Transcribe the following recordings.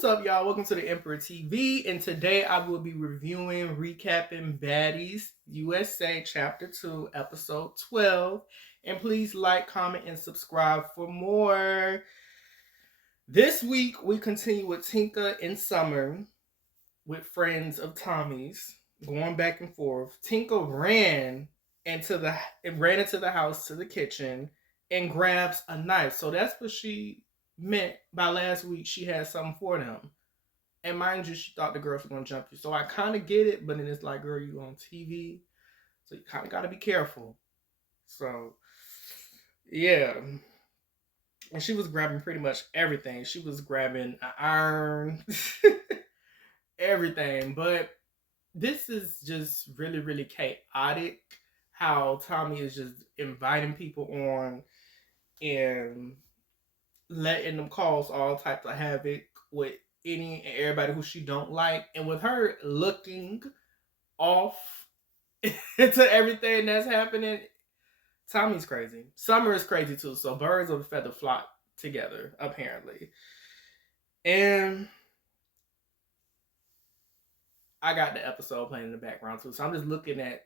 What's up, y'all? Welcome to the Emperor TV, and today I will be reviewing, recapping Baddies USA Chapter 2, Episode 12. And please like, comment, and subscribe for more. This week, we continue with Tinka and Summer with friends of Tommy's, going back and forth. Tinka into the house to the kitchen and grabs a knife. So that's what she meant by last week. She had something for them. And mind you, she thought the girls were gonna jump you. So I kind of get it, but then it's like, girl, you on TV, so you kind of got to be careful. So yeah, and she was grabbing pretty much everything. She was grabbing an iron, everything. But this is just really, really chaotic. How Tommy is just inviting people on and letting them cause all types of havoc with any and everybody who she don't like, and with her looking off into everything that's happening. Tommy's crazy. Summer is crazy too. So birds of a feather flock together, apparently. And I got the episode playing in the background too. So I'm just looking at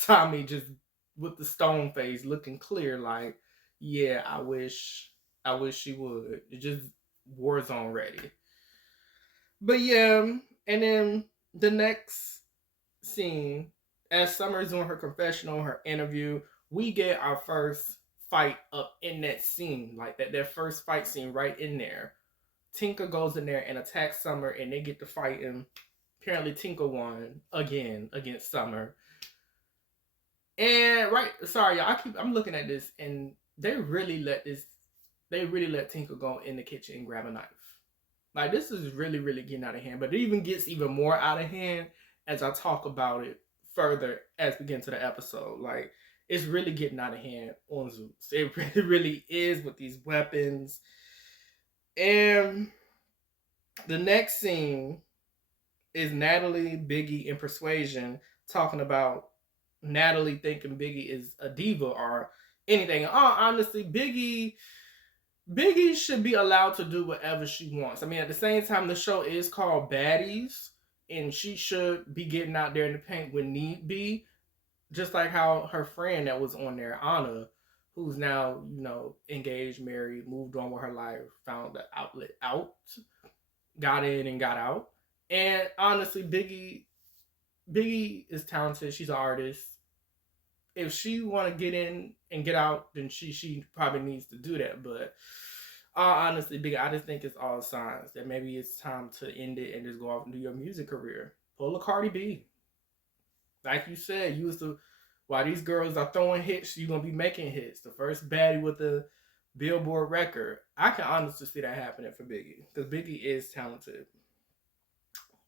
Tommy just with the stone face, looking clear, like, yeah, I wish she would. It just Warzone ready. But yeah, and then the next scene, as Summer's doing her confessional, her interview, we get our first fight up in that scene, like that first fight scene right in there. Tinka goes in there and attacks Summer, and they get to fighting. Apparently, Tinka won again against Summer. And sorry, y'all, I'm looking at this, and they really let Tinka go in the kitchen and grab a knife. Like, this is really, really getting out of hand. But it even gets even more out of hand as I talk about it further as we get into the episode. Like, it's really getting out of hand on Zeus. It really, really is with these weapons. And the next scene is Natalie, Biggie, and Persuasion talking about Natalie thinking Biggie is a diva or anything. Honestly, Biggie should be allowed to do whatever she wants. I mean, at the same time, the show is called Baddies, and she should be getting out there in the paint when need be. Just like how her friend that was on there, Anna, who's now, engaged, married, moved on with her life, found the outlet out, got in and got out. And honestly, Biggie is talented. She's an artist. If she want to get in and get out, then she probably needs to do that. But honestly, Biggie, I just think it's all signs that maybe it's time to end it and just go off and do your music career. Pull a Cardi B. Like you said, while these girls are throwing hits, you're going to be making hits. The first baddie with the Billboard record. I can honestly see that happening for Biggie, because Biggie is talented.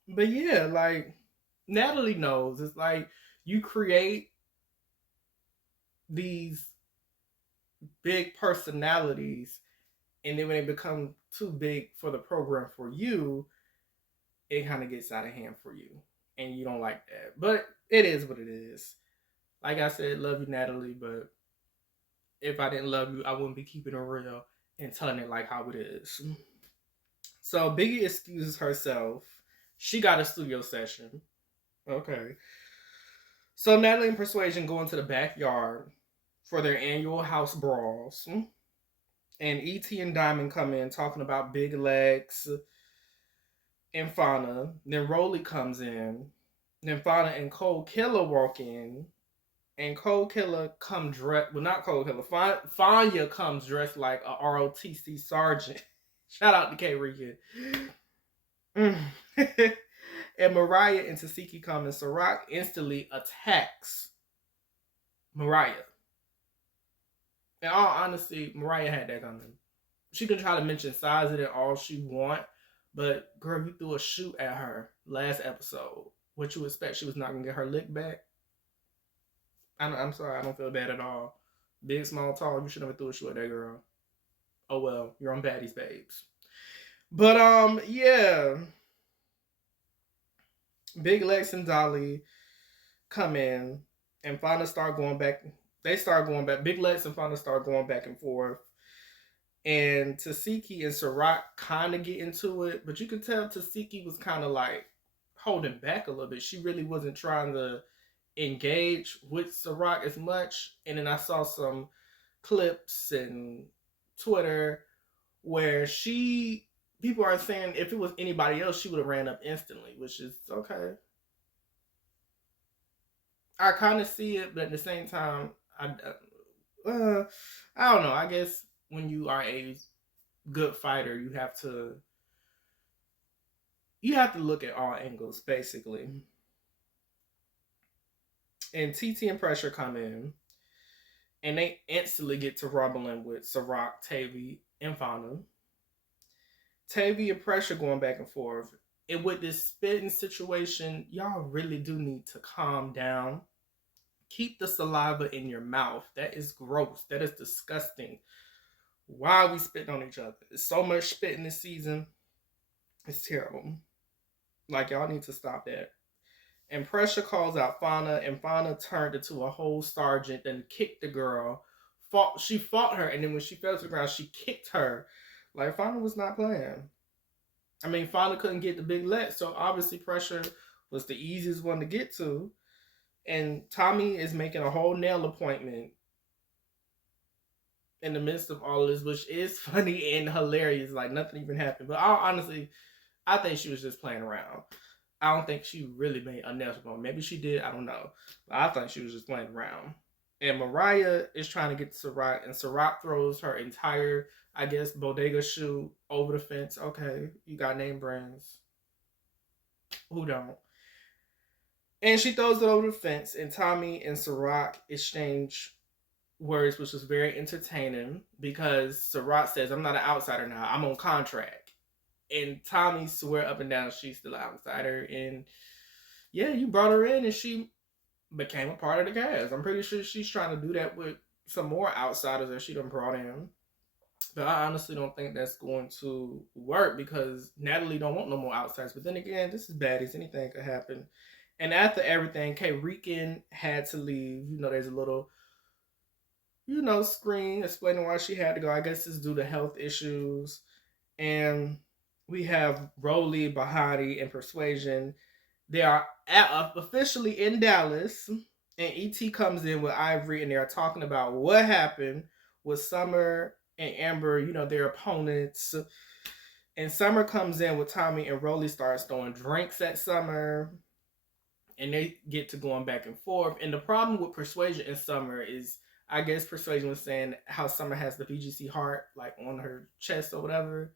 But yeah, like, Natalie knows. It's like you create these big personalities, and then when they become too big for the program for you, it kind of gets out of hand for you, and you don't like that. But it is what it is. Like I said, love you, Natalie, but if I didn't love you, I wouldn't be keeping it real and telling it like how it is. So Biggie excuses herself. She got a studio session. Okay. So Natalie and Persuasion go into the backyard for their annual house brawls. And E.T. and Diamond come in talking about Big Legs and Fauna. Then Rolly comes in. Then Fauna and Cold Killer walk in. And Cold Killer not Cold Killer. Fanya comes dressed like a ROTC sergeant. Shout out to K. Regan. And Mariah and Tasiki come, and Sirach instantly attacks Mariah. In all honesty, Mariah had that coming. She can try to mention size it and all she want, but girl, you threw a shoe at her last episode. What you expect? She was not gonna get her lick back? I'm sorry, I don't feel bad at all. Big, small, tall, you should never threw a shoe at that girl. Oh well, you're on Baddies, babes. But yeah. Big Lex and Dolly come in, and Fauna start going back. They start going back. Big Lex and Fauna start going back and forth. And Tasiki and Sirach kind of get into it, but you could tell Tasiki was kind of like holding back a little bit. She really wasn't trying to engage with Sirach as much. And then I saw some clips and Twitter where people are saying if it was anybody else, she would have ran up instantly, which is okay. I kind of see it, but at the same time, uh, I don't know. I guess when you are a good fighter, you have to look at all angles basically. And TT and Pressure come in, and they instantly get to rumbling with Ciroc, Tavy, and Fauna. Tavy and Pressure going back and forth. And with this spitting situation, y'all really do need to calm down. Keep the saliva in your mouth. That is gross. That is disgusting. Why are we spitting on each other? There's so much spitting this season. It's terrible. Like, y'all need to stop that. And Pressure calls out Fauna, and Fauna turned into a whole sergeant and kicked the girl. She fought her, and then when she fell to the ground, she kicked her. Like, Fauna was not playing. I mean, Fauna couldn't get the big leg, so obviously Pressure was the easiest one to get to. And Tommy is making a whole nail appointment in the midst of all of this, which is funny and hilarious. Like, nothing even happened. But I think she was just playing around. I don't think she really made a nail appointment. Maybe she did. I don't know. But I think she was just playing around. And Mariah is trying to get to Ciroc, and Ciroc throws her entire, I guess, bodega shoe over the fence. Okay, you got name brands. Who don't? And she throws it over the fence, and Tommy and Ciroc exchange words, which was very entertaining because Ciroc says, I'm not an outsider now. I'm on contract. And Tommy swear up and down she's still an outsider. And yeah, you brought her in and she became a part of the cast. I'm pretty sure she's trying to do that with some more outsiders that she done brought in. But I honestly don't think that's going to work because Natalie don't want no more outsiders. But then again, this is baddies. Anything could happen. And after everything, K. Rican had to leave. There's a little, screen explaining why she had to go. I guess it's due to health issues. And we have Rolly, Bahati, and Persuasion. They are officially in Dallas. And ET comes in with Ivory, and they are talking about what happened with Summer and Amber, their opponents. And Summer comes in with Tommy, and Rolly starts throwing drinks at Summer. And they get to going back and forth. And the problem with Persuasion and Summer is, I guess Persuasion was saying how Summer has the VGC heart, like on her chest or whatever.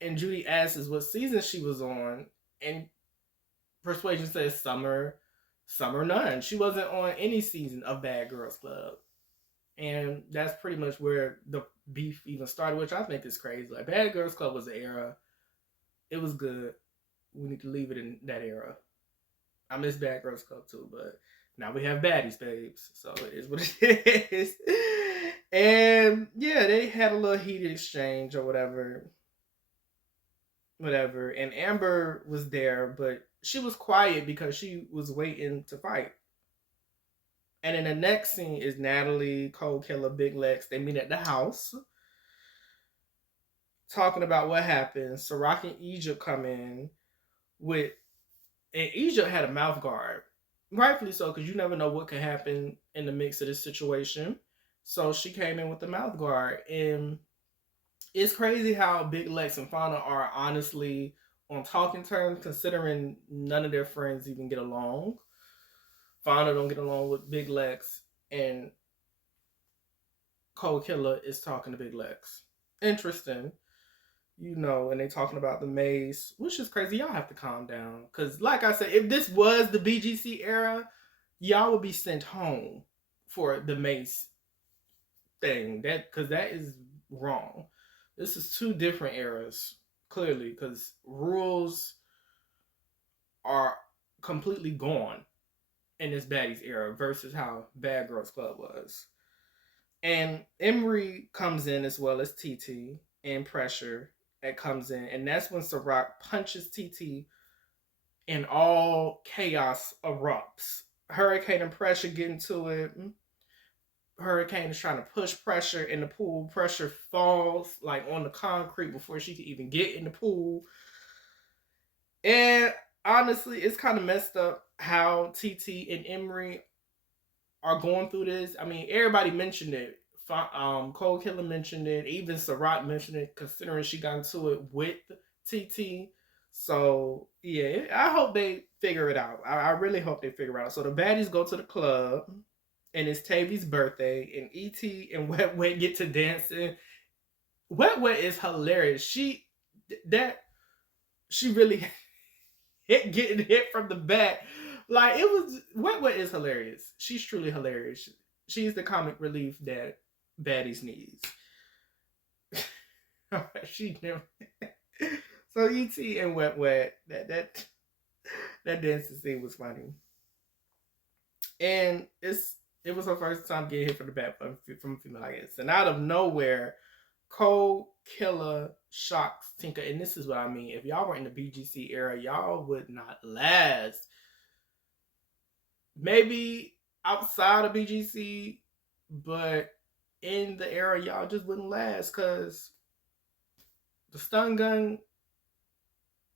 And Judy asks what season she was on. And Persuasion says Summer none. She wasn't on any season of Bad Girls Club. And that's pretty much where the beef even started, which I think is crazy. Like, Bad Girls Club was an era. It was good. We need to leave it in that era. I miss Bad Girls Club too, but now we have Baddies, babes. So it is what it is. And yeah, they had a little heated exchange or whatever. And Amber was there, but she was quiet because she was waiting to fight. And then the next scene is Natalie, Cold Killer, Big Lex. They meet at the house, talking about what happened. Ciroc and Egypt come in and Egypt had a mouth guard. Rightfully so, because you never know what could happen in the mix of this situation. So she came in with the mouth guard. And it's crazy how Big Lex and Fauna are honestly on talking terms, considering none of their friends even get along. Fauna don't get along with Big Lex, and Cold Killer is talking to Big Lex. Interesting. And they talking about the maze, which is crazy. Y'all have to calm down. Because, like I said, if this was the BGC era, y'all would be sent home for the maze thing. Because that is wrong. This is two different eras, clearly, because rules are completely gone in this Baddies era versus how Bad Girls Club was. And Emery comes in as well as TT and Pressure that comes in. And that's when Ciroc punches TT and all chaos erupts. Hurricane and Pressure get into it. Hurricane is trying to push pressure in the pool. Pressure falls like on the concrete before she can even get in the pool. And honestly, it's kind of messed up how TT and Emery are going through this. I mean, everybody mentioned it. Cold Killer mentioned it. Even Sarat mentioned it, considering she got into it with TT. So yeah, I hope they figure it out. I really hope they figure it out. So the baddies go to the club, and it's Tavy's birthday, and ET and Wet Wet get to dancing. Wet Wet is hilarious. She really getting hit from the back. Like it was Wet Wet is hilarious. She's truly hilarious. She's the comic relief that baddies needs. She never. So ET and Wet Wet that dancing scene was funny, and it was her first time getting hit from the back from a female, I guess. And out of nowhere, Cold Killer shocks Tinker, and this is what I mean. If y'all were in the BGC era, y'all would not last. Maybe outside of BGC, but in the era, y'all just wouldn't last because the stun gun,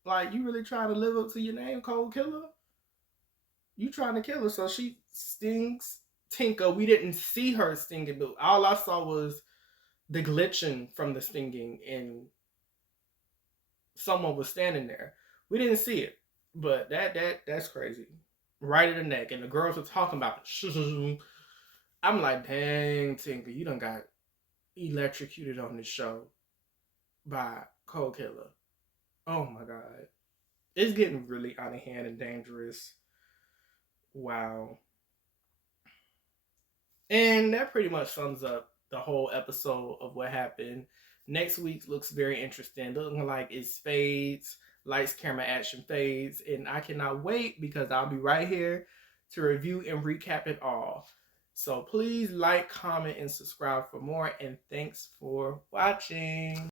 like, you really trying to live up to your name, Cold Killer? You trying to kill her. So she stings Tinker. We didn't see her stinging, but all I saw was the glitching from the stinging, and someone was standing there. We didn't see it, but that's crazy. Right in the neck, and the girls were talking about it. I'm like, dang, Tinker, you done got electrocuted on this show by Cold Killer. Oh my god, it's getting really out of hand and dangerous. Wow. And that pretty much sums up the whole episode of what happened. Next week looks very interesting. Looking like it's fades, lights, camera, action fades. And I cannot wait because I'll be right here to review and recap it all. So please like, comment, and subscribe for more. And thanks for watching.